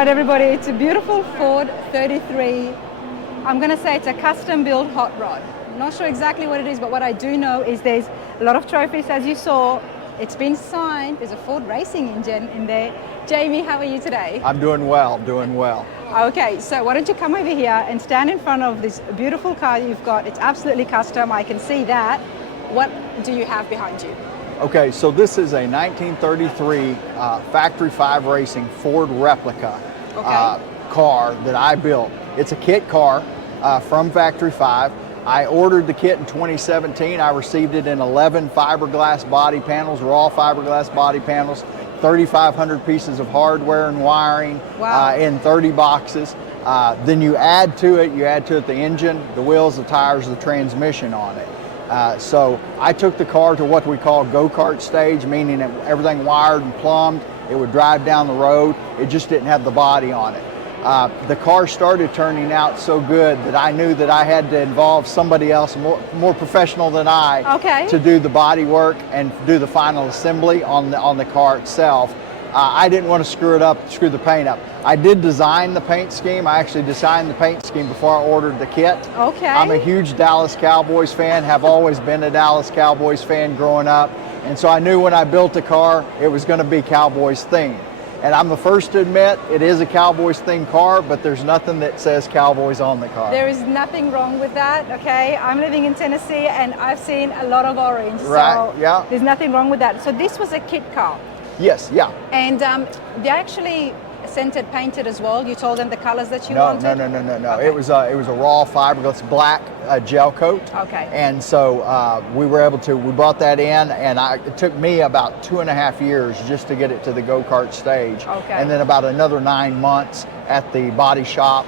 right, everybody, it's a beautiful Ford 33. I'm going to say it's a custom-built hot rod. I'm not sure exactly what it is, but what I do know is there's a lot of trophies, as you saw. It's been signed. There's a Ford racing engine in there. Jamie, how are you today? I'm doing well, doing well. Okay, so why don't you come over here and stand in front of this beautiful car you've got. It's absolutely custom. I can see that. What do you have behind you? Okay, so this is a 1933 Factory 5 Racing Ford replica car that I built. It's a kit car from Factory 5. I ordered the kit in 2017. I received it in 11 fiberglass body panels, raw fiberglass body panels, 3,500 pieces of hardware and wiring in 30 boxes. Then you add to it the engine, the wheels, the tires, the transmission on it. So I took the car to what we call go-kart stage, meaning that everything wired and plumbed. It would drive down the road. It just didn't have the body on it. The car started turning out so good that I knew that I had to involve somebody else more professional than I to do the body work and do the final assembly on the car itself. I didn't want to screw the paint up. I did design the paint scheme. I actually designed the paint scheme before I ordered the kit. Okay. I'm a huge Dallas Cowboys fan, have always been a Dallas Cowboys fan growing up. And so I knew when I built the car, it was going to be Cowboys themed. And I'm the first to admit it is a Cowboys themed car, but there's nothing that says Cowboys on the car. There is nothing wrong with that, okay? I'm living in Tennessee and I've seen a lot of orange. Right, so yeah. There's nothing wrong with that. So this was a kit car. Yes, yeah. And they actually scented painted as well. You told them the colors that you wanted? No. Okay. It was a raw fiberglass black gel coat. Okay. And so we brought that in, and it took me about 2.5 years just to get it to the go-kart stage. Okay. And then about another 9 months at the body shop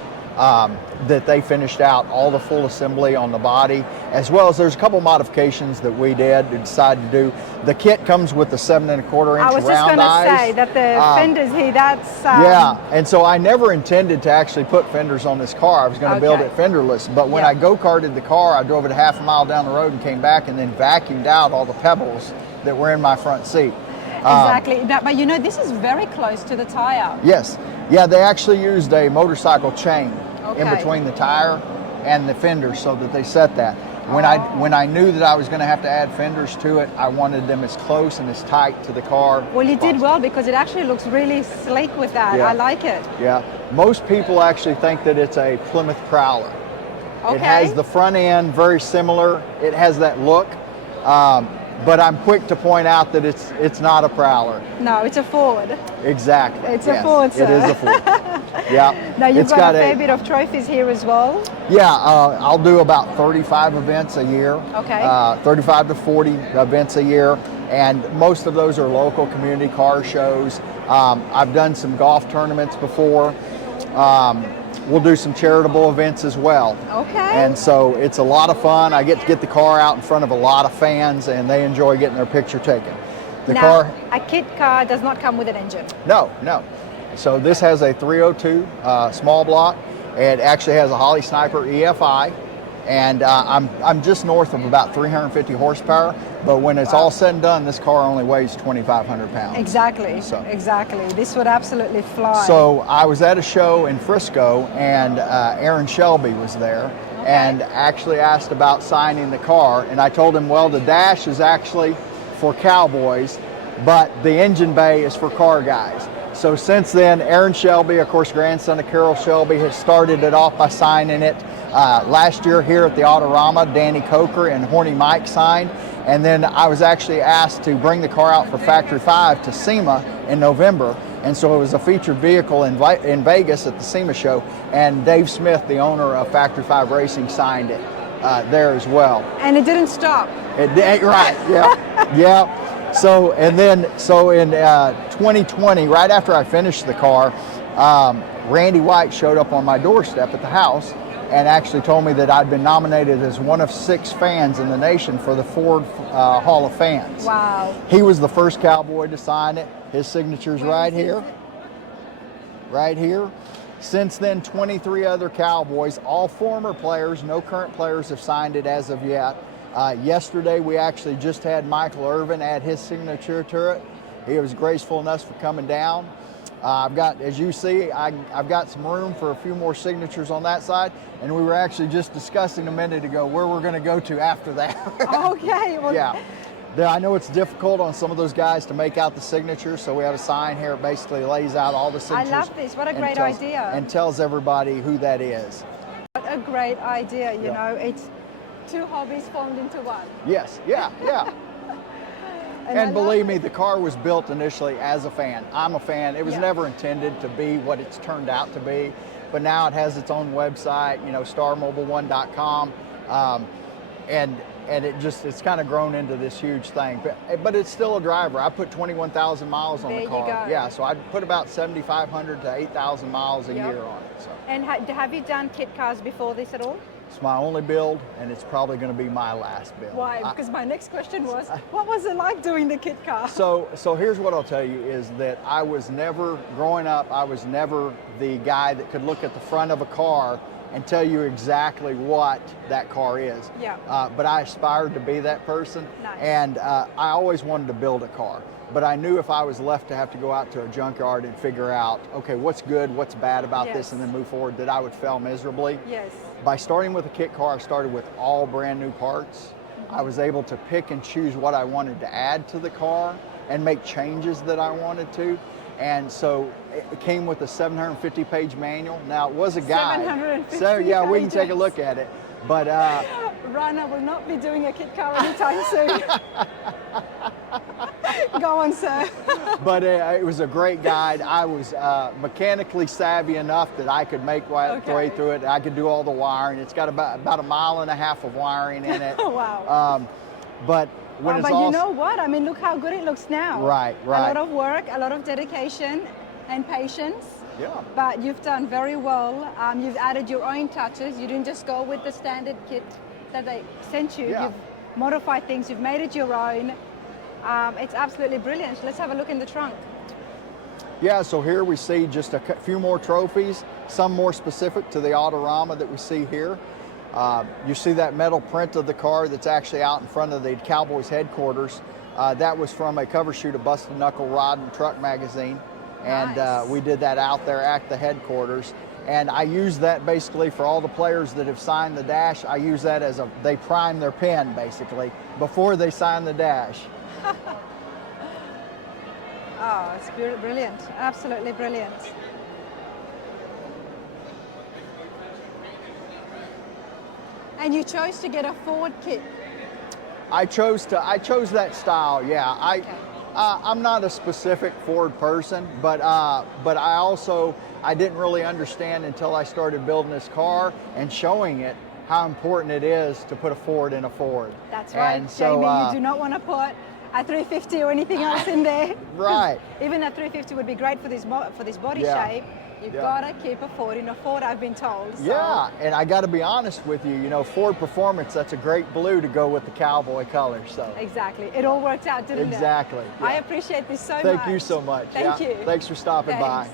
that they finished out all the full assembly on the body, as well as there's a couple modifications that we decided to do. The kit comes with the 7 1/4 inch round eyes. I was just going to say that the fenders here, that's... yeah, and so I never intended to actually put fenders on this car. I was going to build it fenderless, but when I go-karted the car, I drove it a half a mile down the road and came back and then vacuumed out all the pebbles that were in my front seat. Exactly, but you know, this is very close to the tire. Yes, yeah, they actually used a motorcycle chain in between the tire and the fenders so that they set that. When I knew that I was going to have to add fenders to it, I wanted them as close and as tight to the car. Well, you did well because it actually looks really sleek with that. Yeah. I like it. Yeah, most people actually think that it's a Plymouth Prowler. Okay. It has the front end very similar. It has that look. But I'm quick to point out that it's not a Prowler. No, it's a Ford. Exactly. It's a Ford, sir. It is a Ford. Yeah. Now you've got a fair bit of trophies here as well. Yeah, I'll do about 35 events a year. Okay. 35 to 40 events a year, and most of those are local community car shows. I've done some golf tournaments before. We'll do some charitable events as well. Okay. And so it's a lot of fun. I get to get the car out in front of a lot of fans, and they enjoy getting their picture taken. A kit car does not come with an engine. No. So this has a 302 small block. It actually has a Holley Sniper EFI, and I'm just north of about 350 horsepower. But when it's all said and done, this car only weighs 2,500 pounds. Exactly. Exactly. This would absolutely fly. So I was at a show in Frisco, and Aaron Shelby was there, and actually asked about signing the car. And I told him, well, the dash is actually for Cowboys, but the engine bay is for car guys. So since then, Aaron Shelby, of course, grandson of Carrol Shelby, has started it off by signing it. Last year here at the Autorama, Danny Koker and Horny Mike signed. And then I was actually asked to bring the car out for Factory 5 to SEMA in November. And so it was a featured vehicle in Vegas at the SEMA show. And Dave Smith, the owner of Factory 5 Racing, signed it there as well. And it didn't stop. Right, yeah, yeah. So in 2020, right after I finished the car, Randy White showed up on my doorstep at the house and actually told me that I'd been nominated as one of 6 fans in the nation for the Ford Hall of Fans. Wow. He was the first Cowboy to sign it. His signature's right here. Right here. Since then, 23 other Cowboys, all former players, no current players have signed it as of yet. Yesterday, we actually just had Michael Irvin add his signature to it. He was graceful enough for coming down. I've got, as you see, I've got some room for a few more signatures on that side, and we were actually just discussing a minute ago where we're going to go to after that. Okay. Well, yeah. I know it's difficult on some of those guys to make out the signatures, so we have a sign here. It basically lays out all the signatures. I love this. What a great idea. And tells everybody who that is. What a great idea. You know, it's two hobbies formed into one. Yes. Yeah. And believe me, the car was built initially as a fan. I'm a fan. It was never intended to be what it's turned out to be, but now it has its own website, you know, starmobile1.com, and it's kind of grown into this huge thing. But it's still a driver. I put 21,000 miles on the car. There you go. Yeah, so I put about 7,500 to 8,000 miles a year on it. So. And have you done kit cars before this at all? It's my only build, and it's probably going to be my last build. Why? Because my next question was, what was it like doing the kit car? So here's what I'll tell you is that growing up, I was never the guy that could look at the front of a car and tell you exactly what that car is. Yeah. But I aspired to be that person. Nice. And I always wanted to build a car. But I knew if I was left to have to go out to a junkyard and figure out, okay, what's good, what's bad about this, and then move forward, that I would fail miserably. Yes. By starting with a kit car, I started with all brand new parts. I was able to pick and choose what I wanted to add to the car and make changes that I wanted to. And so it came with a 750-page manual. Now, it was a guide. 750 so, yeah, we can pages. take a look at it. But Rana will not be doing a kit car anytime soon. Go on, sir. But it was a great guide. I was mechanically savvy enough that I could make my way through it. I could do all the wiring. It's got about 1.5 miles of wiring in it. Wow. But when it's but all... you know what? I mean, look how good it looks now. Right. A lot of work, a lot of dedication and patience. Yeah. But you've done very well. You've added your own touches. You didn't just go with the standard kit that they sent you. Yeah. You've modified things. You've made it your own. It's absolutely brilliant. Let's have a look in the trunk. Yeah, so here we see just a few more trophies, some more specific to the Autorama that we see here. You see that metal print of the car that's actually out in front of the Cowboys headquarters. That was from a cover shoot of Busted Knuckle Rod and Truck magazine. And Nice. we did that out there at the headquarters. And I use that basically for all the players that have signed the dash. I use that as they prime their pen basically before they sign the dash. Oh, it's brilliant. Absolutely brilliant. And you chose to get a Ford kit. I chose that style. Yeah, I'm not a specific Ford person, but I didn't really understand until I started building this car and showing it how important it is to put a Ford in a Ford. That's right, and so, Jamie. You do not want to put a 350 or anything else in there. Right. Even a 350 would be great for this body shape. You've got to keep a Ford in a Ford, I've been told. So. Yeah, and I got to be honest with you, Ford Performance, that's a great blue to go with the cowboy colors. So. Exactly. It all worked out, didn't it? Exactly. Yeah. I appreciate this so much. Thank you so much. Thank you. Thanks for stopping by.